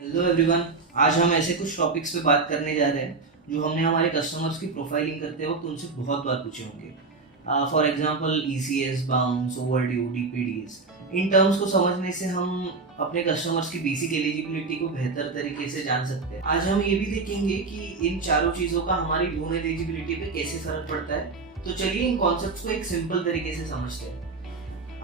Hello everyone. आज हम ऐसे कुछ टॉपिक्स पे बात करने जा रहे हैं जो हमने हमारे कस्टमर्स की प्रोफाइलिंग करते वक्त उनसे बहुत बार पूछे होंगे। For example ECS, bounce, overdue, DPDs. इन टर्म्स को समझने से हम अपने कस्टमर्स की बेसिक एलिजिबिलिटी को बेहतर तरीके से जान सकते हैं। आज हम ये भी देखेंगे कि इन चारों चीज़ों का हमारी लोन एलिजिबिलिटी पे कैसे फर्क पड़ता है। तो चलिए इन कॉन्सेप्ट्स को एक सिंपल तरीके से समझते हैं।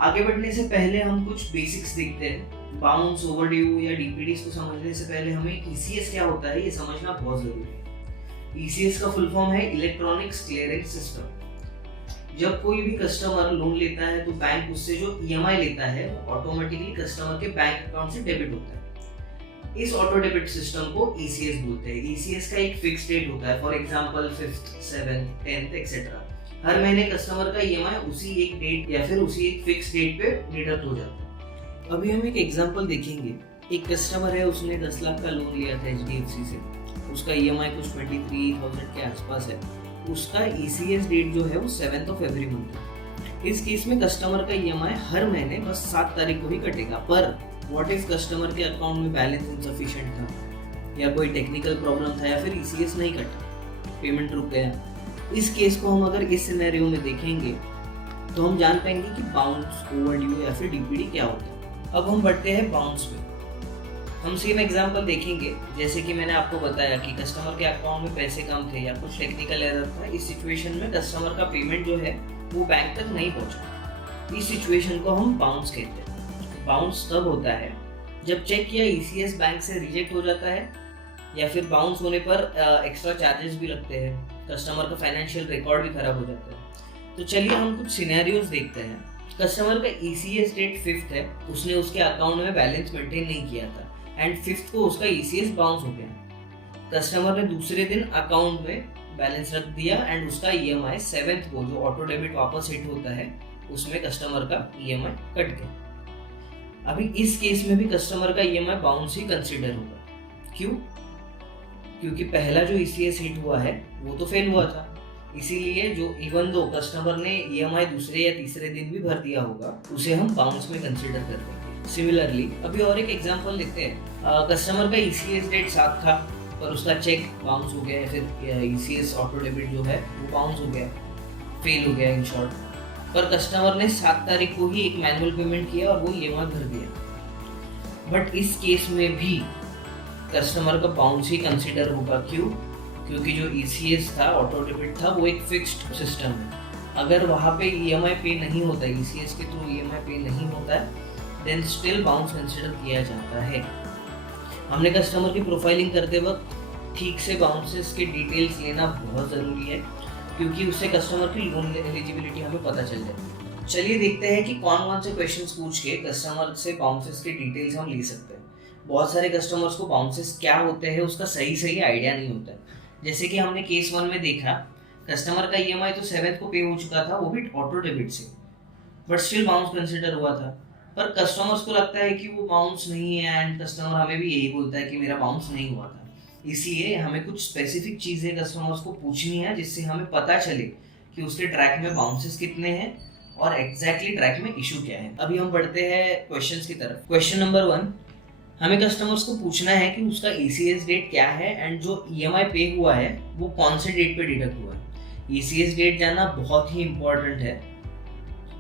आगे बढ़ने से पहले हम कुछ बेसिक्स देखते हैं। बाउंस, ओवरड्यू या डीपीडीज को समझने से पहले हमें ईसीएस क्या होता है ये समझना बहुत जरूरी है। ईसीएस का फुल फॉर्म है इलेक्ट्रॉनिक्स क्लियरेंस सिस्टम। जब कोई भी कस्टमर लोन लेता है तो बैंक उससे जो ईएमआई लेता है वो ऑटोमेटिकली कस्टमर के बैंक अकाउंट से डेबिट होता है। इस ऑटो डेबिट सिस्टम को ईसीएस बोलते हैं। ईसीएस का एक फिक्स डेट होता है, for example 5th, 7th, 10th etcetera. हर महीने कस्टमर का ईएमआई उसी एक डेट या फिर उसी एक फिक्स डेट पे डिडक्ट हो जाता है। अभी हम एक एग्जांपल देखेंगे। एक कस्टमर है, उसने 10 लाख का लोन लिया था एचडीएफसी से। उसका ईएमआई कुछ 23,000 के आसपास है। उसका ईसीएस डेट जो है वो 7th ऑफ एवरी मंथ है। इस केस में कस्टमर का ईएमआई हर महीने बस 7 तारीख को ही कटेगा। पर व्हाट इफ कस्टमर के अकाउंट में बैलेंस इनसफिशिएंट था या कोई टेक्निकल प्रॉब्लम था या फिर ईसीएस नहीं कटा, पेमेंट रुक गया। इस केस को हम अगर इस सिनेरियो में देखेंगे तो हम जान पाएंगे कि बाउंस, ओवरड्यू या फिर डीपीडी क्या होता है। अब हम बढ़ते हैं बाउंस में। हम सेम एग्जांपल देखेंगे। जैसे कि मैंने आपको बताया कि कस्टमर के अकाउंट में पैसे कम थे या कुछ टेक्निकल एरर था। इस सिचुएशन में कस्टमर का पेमेंट जो है वो बैंक तक नहीं पहुंचा। इस सिचुएशन को हम बाउंस कहते हैं। बाउंस तब होता है जब चेक या ईसीएस बैंक से रिजेक्ट हो जाता है या फिर बाउंस होने पर एक्स्ट्रा चार्जेस भी लगते हैं। कस्टमर का फाइनेंशियल रिकॉर्ड भी खराब हो जाता है। तो चलिए हम कुछ सिनेरियोज देखते हैं। कस्टमर का ईसीएस डेट 5th है। उसने उसके अकाउंट में बैलेंस मेंटेन नहीं किया था एंड 5th को उसका ईसीएस बाउंस हो गया। कस्टमर ने दूसरे दिन अकाउंट में बैलेंस रख दिया एंड उसका ईएमआई 7th को, जो ऑटो डेबिट वापस हिट होता है, उसमें कस्टमर का ईएमआई कट गया। अभी इस केस में भी कस्टमर का ईएमआई बाउंस ही कंसीडर होगा। क्यों? क्योंकि पहला जो ईसीएस हिट हुआ है वो तो फेल हुआ था। इसीलिए जो इवन दो कस्टमर ने ईएमआई दूसरे या तीसरे दिन भी भर दिया होगा, उसे हम बाउंस में कंसीडर कर देंगे। सिमिलरली अभी और एक एग्जांपल लेते हैं। कस्टमर का ईसीएस डेट 7 था पर उसका चेक बाउंस हो गया, फिर ईसीएस ऑटो डेबिट जो है वो बाउंस हो गया, फेल हो गया इन शॉर्ट। पर कस्टमर ने 7 तारीख को ही एक मैनुअल पेमेंट किया और वो ईएमआई भर दिया। बट इस केस में भी कस्टमर का बाउंस ही कंसीडर होगा। क्यों? क्योंकि जो ईसीएस था, ऑटो डेबिट था, वो एक फिक्स्ड सिस्टम है। अगर वहाँ पे ईएमआई पे नहीं होता, ईसीएस के थ्रू ईएमआई पे नहीं होता है, देन स्टिल बाउंस कंसीडर किया जाता है। हमने कस्टमर की प्रोफाइलिंग करते वक्त ठीक से बाउंसेस के डिटेल्स लेना बहुत ज़रूरी है, क्योंकि उससे कस्टमर की लोन एलिजिबिलिटी हमें पता चल जाती है। चलिए देखते हैं कि कौन कौन से क्वेश्चंस पूछ के कस्टमर से बाउंसेस के डिटेल्स हम ले सकते हैं। बहुत सारे कस्टमर्स को बाउंसेस क्या होते हैं उसका सही आइडिया नहीं होता है। जैसे कि हमने केस 1 में देखा, कस्टमर का ईएमआई तो 7th को पे हो चुका था, वो भी ऑटो डेबिट से, बट स्टिल बाउंस कंसीडर हुआ था। पर कस्टमर्स को लगता है कि वो बाउंस नहीं है एंड कस्टमर हमें भी यही बोलता है कि मेरा बाउंस नहीं हुआ था। इसलिए हमें कुछ स्पेसिफिक चीज़ें कस्टमर्स को पूछनी है जिससे हमें पता चले कि उसके ट्रैक में बाउंसेस कितने हैं और एग्जैक्टली ट्रैक में इशू क्या है। अभी हम बढ़ते हैं क्वेश्चंस की तरफ। क्वेश्चन नंबर 1, हमें कस्टमर्स को पूछना है कि उसका ईसीएस डेट क्या है एंड जो ईएमआई पे हुआ है वो कौन से डेट पे डिडक्ट हुआ है। ईसीएस डेट जानना बहुत ही इंपॉर्टेंट है,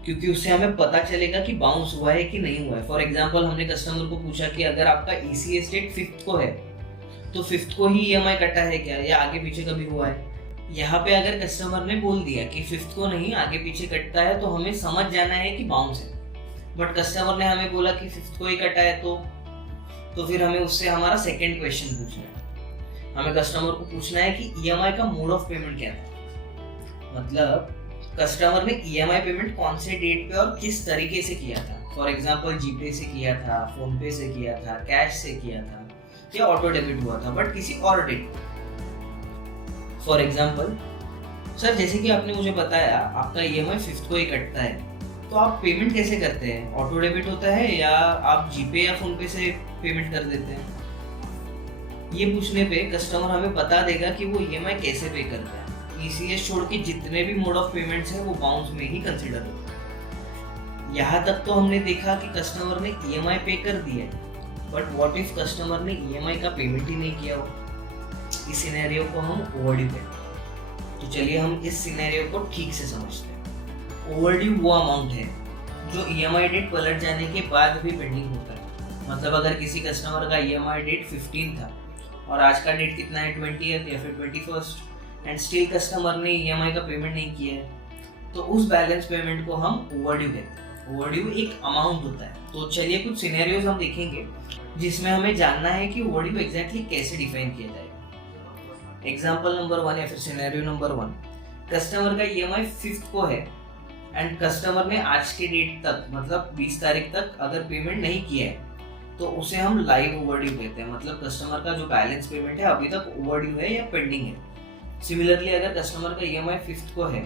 क्योंकि उससे हमें पता चलेगा कि बाउंस हुआ है कि नहीं हुआ है। फॉर एग्जांपल हमने कस्टमर को पूछा कि अगर आपका ईसीएस डेट 5th को है तो 5th को ही ईएमआई कटा है क्या या आगे पीछे कभी हुआ है। यहाँ पे अगर कस्टमर ने बोल दिया कि 5th को नहीं आगे पीछे कटता है तो हमें समझ जाना है कि बाउंस है। बट कस्टमर ने हमें बोला कि 5th को ही कटा है तो फिर हमें उससे हमारा सेकंड क्वेश्चन पूछना है। हमें कस्टमर को पूछना है कि ईएमआई का मोड ऑफ पेमेंट क्या था। मतलब कस्टमर ने ईएमआई पेमेंट कौन से डेट पे और किस तरीके से किया था। फॉर एग्जांपल जीपे से किया था, फोन पे से किया था, कैश से किया था या ऑटो डेबिट हुआ था बट किसी और डेट। फॉर एग्जांपल सर, जैसे कि आपने मुझे बताया आपका ईएमआई 5th को ही कटता है, तो आप पेमेंट कैसे करते हैं? ऑटो डेबिट होता है या आप जीपे या फोन पे से पेमेंट कर देते हैं? ये पूछने पे कस्टमर हमें बता देगा कि वो ईएमआई कैसे पे करता है। ईसीएस छोड़ के जितने भी मोड ऑफ पेमेंट्स हैं वो बाउंस में ही कंसीडर होते हैं। यहाँ तक तो हमने देखा कि कस्टमर ने ईएमआई पे कर दिया है, बट व्हाट इफ कस्टमर ने ईएमआई का पेमेंट ही नहीं किया हो, इस सिनेरियो को हम ओवरड्यू कहते हैं। तो चलिए हम इस सिनेरियो को ठीक से समझते हैं। ओवरड्यू वो अमाउंट है जो ईएमआई डेट पलट जाने के बाद भी पेंडिंग होता है। मतलब अगर किसी कस्टमर का ईएमआई डेट 15 था और आज का डेट कितना है 20th या फिर 21st एंड स्टिल कस्टमर ने ईएमआई का पेमेंट नहीं किया है, तो उस बैलेंस पेमेंट को हम ओवरड्यू कहते हैं। ओवरड्यू एक अमाउंट होता है। तो चलिए कुछ सिनेरियोज हम देखेंगे जिसमें हमें जानना है कि ओवरड्यू एग्जैक्टली कैसे डिफाइन किया जाएगा। एग्जांपल नंबर 1 या फिर सिनेरियो नंबर 1, कस्टमर का ईएमआई 5th को है एंड कस्टमर ने आज के डेट तक मतलब 20 तारीख तक अगर पेमेंट नहीं किया है तो उसे हम लाइव ओवरड्यू कहते हैं। मतलब कस्टमर का जो बैलेंस पेमेंट है अभी तक ओवरड्यू है या पेंडिंग है। सिमिलरली अगर कस्टमर का ईएमआई 5th को है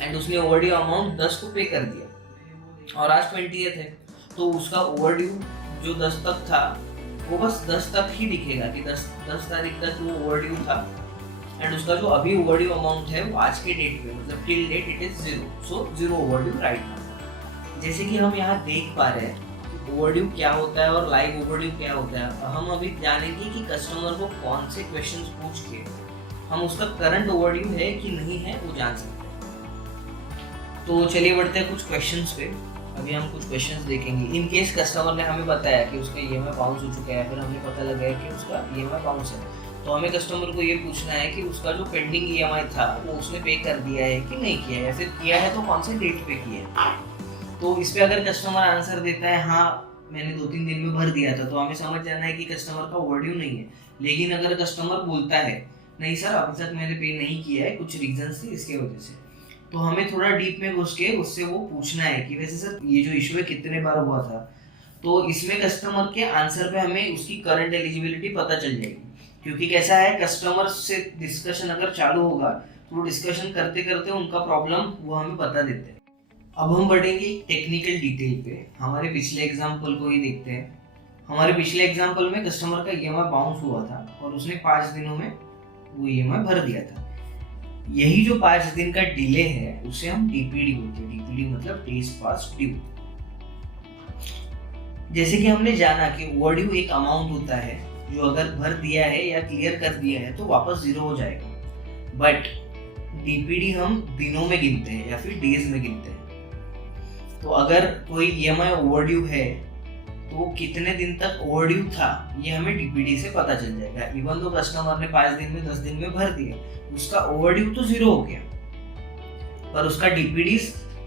एंड उसने ओवरड्यू अमाउंट 10 को पे कर दिया और आज 20th है, तो उसका ओवरड्यू जो 10 तक था वो बस 10 तक ही दिखेगा कि 10 तारीख तक वो ओवरड्यू था एंड उसका जो अभी ओवरड्यू अमाउंट है वो आज के डेट पे मतलब till date it is 0, so 0 overdue right now. जैसे कि हम यहाँ देख पा रहे हैं ओवरड्यू क्या होता है और लाइव ओवरड्यू क्या होता है। हम अभी जानेंगे कि कस्टमर को कौन से क्वेश्चंस पूछ के हम उसका करंट ओवरड्यू है कि नहीं है वो जान सकते हैं। तो चलिए बढ़ते हैं कुछ क्वेश्चंस पे। अभी हम कुछ क्वेश्चंस देखेंगे। इन केस कस्टमर ने हमें बताया कि उसका ईएमआई बाउंस हो चुका है, फिर हमें पता लगा है कि उसका ईएमआई बाउंस है, तो हमें कस्टमर को ये पूछना है कि उसका जो पेंडिंग ईएमआई था वो उसने पे कर दिया है कि नहीं किया है, या फिर किया है तो कौन से डेट पे किया है। तो इस पे अगर कस्टमर आंसर देता है हाँ मैंने 2-3 दिन में भर दिया था, तो हमें समझ जाना है कि कस्टमर का ओवरड्यू नहीं है। लेकिन अगर कस्टमर बोलता है नहीं सर अभी तक मैंने पे नहीं किया है, कुछ रीजंस थे इसके वजह से, तो हमें थोड़ा डीप में घुस के उससे वो पूछना है कि वैसे सर ये जो इशू है कितने बार हुआ था। तो इसमें कस्टमर के आंसर पे हमें उसकी करंट एलिजिबिलिटी पता चल जाएगी, क्योंकि कैसा है कस्टमर से डिस्कशन अगर चालू होगा तो वो डिस्कशन करते करते उनका प्रॉब्लम वो हमें बता देते हैं। अब हम बढ़ेंगे टेक्निकल डिटेल पे। हमारे पिछले एग्जांपल को ही देखते हैं। हमारे पिछले एग्जांपल में कस्टमर का ईएमआई बाउंस हुआ था और उसने 5 दिनों में वो ईएमआई भर दिया था। यही जो 5 दिन का डिले है उसे हम डीपीडी बोलते हैं। डीपीडी मतलब डेज पास्ट ड्यू। जैसे कि हमने जाना कि ओवरड्यू एक अमाउंट होता है जो अगर भर दिया है या क्लियर कर दिया है तो वापस 0 हो जाएगा, बट डीपीडी हम दिनों में गिनते हैं या फिर डेज में गिनते हैं। तो अगर कोई ईएमआई ओवरड्यू है तो वो कितने दिन तक ओवरड्यू था ये हमें डीपीडी से पता चल जाएगा। इवन तो कस्टमर ने 5 दिन में 10 दिन में भर दिया, उसका ओवरड्यू तो 0 हो गया, पर उसका डीपीडी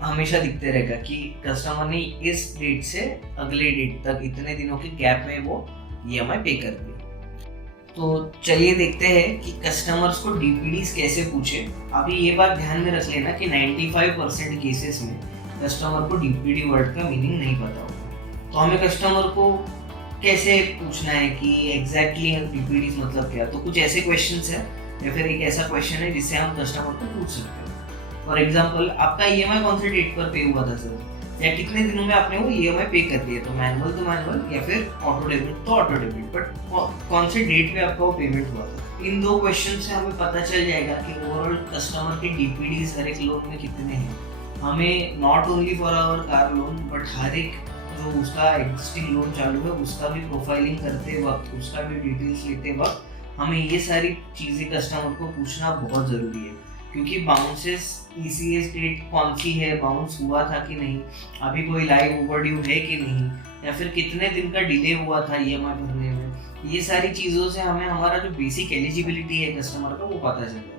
हमेशा दिखते रहेगा कि कस्टमर ने इस डेट से अगले डेट तक इतने दिनों के गैप में वो ईएमआई पे कर दिया। तो चलिए देखते हैं कि कस्टमर्स को डीपीडीज कैसे पूछे। अभी ये बात ध्यान में रख लेना कि 95% केसेस में कस्टमर को डीपीडी वर्ड का मीनिंग नहीं पता होगा। तो हमें कस्टमर को कैसे पूछना है कि एग्जैक्टली डीपीडीज मतलब क्या। तो कुछ ऐसे क्वेश्चंस है या फिर एक ऐसा क्वेश्चन है जिससे हम कस्टमर को पूछ सकते हैं। फॉर एग्जांपल आपका ईएमआई कौन से डेट पर पे हुआ था सर, या कितने दिनों में आपने वो ईएमआई पे कर दिया। तो मैनुअल या फिर ऑटो डेबिट तो ऑटो डेबिट, बट कौन से डेट पे आपका वो पेमेंट हुआ था। इन 2 क्वेश्चन से हमें पता चल जाएगा कि ओवरऑल कस्टमर के डीपीडीज हर एक लोन में कितने हैं। हमें not only for our car loan but हर एक जो उसका एग्जिस्टिंग लोन चालू है उसका भी प्रोफाइलिंग करते वक्त, उसका भी डिटेल्स लेते वक्त हमें ये सारी चीज़ें कस्टमर को पूछना बहुत ज़रूरी है। क्योंकि बाउंसेस ईसीएस डेट कौन सी है, बाउंस हुआ था कि नहीं, अभी कोई लाइव ओवरड्यू है कि नहीं, या फिर कितने दिन का डिले हुआ था ईएमआई भरने में, ये सारी चीज़ों से हमें हमारा जो बेसिक एलिजिबिलिटी है कस्टमर का वो पता चल जाता है।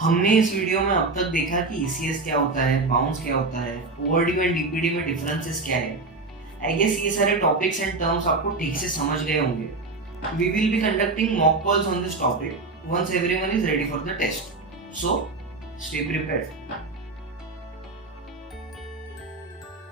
हमने इस वीडियो में अब तक देखा कि ईसीएस क्या होता है, बाउंस क्या होता है, ओवरड्यू एंड डीपीडी में डिफरेंसेस क्या है। आई गेस ये सारे टॉपिक्स एंड टर्म्स आपको ठीक से समझ गए होंगे। We will be conducting mock calls on this topic once everyone is ready for the test. So, stay prepared.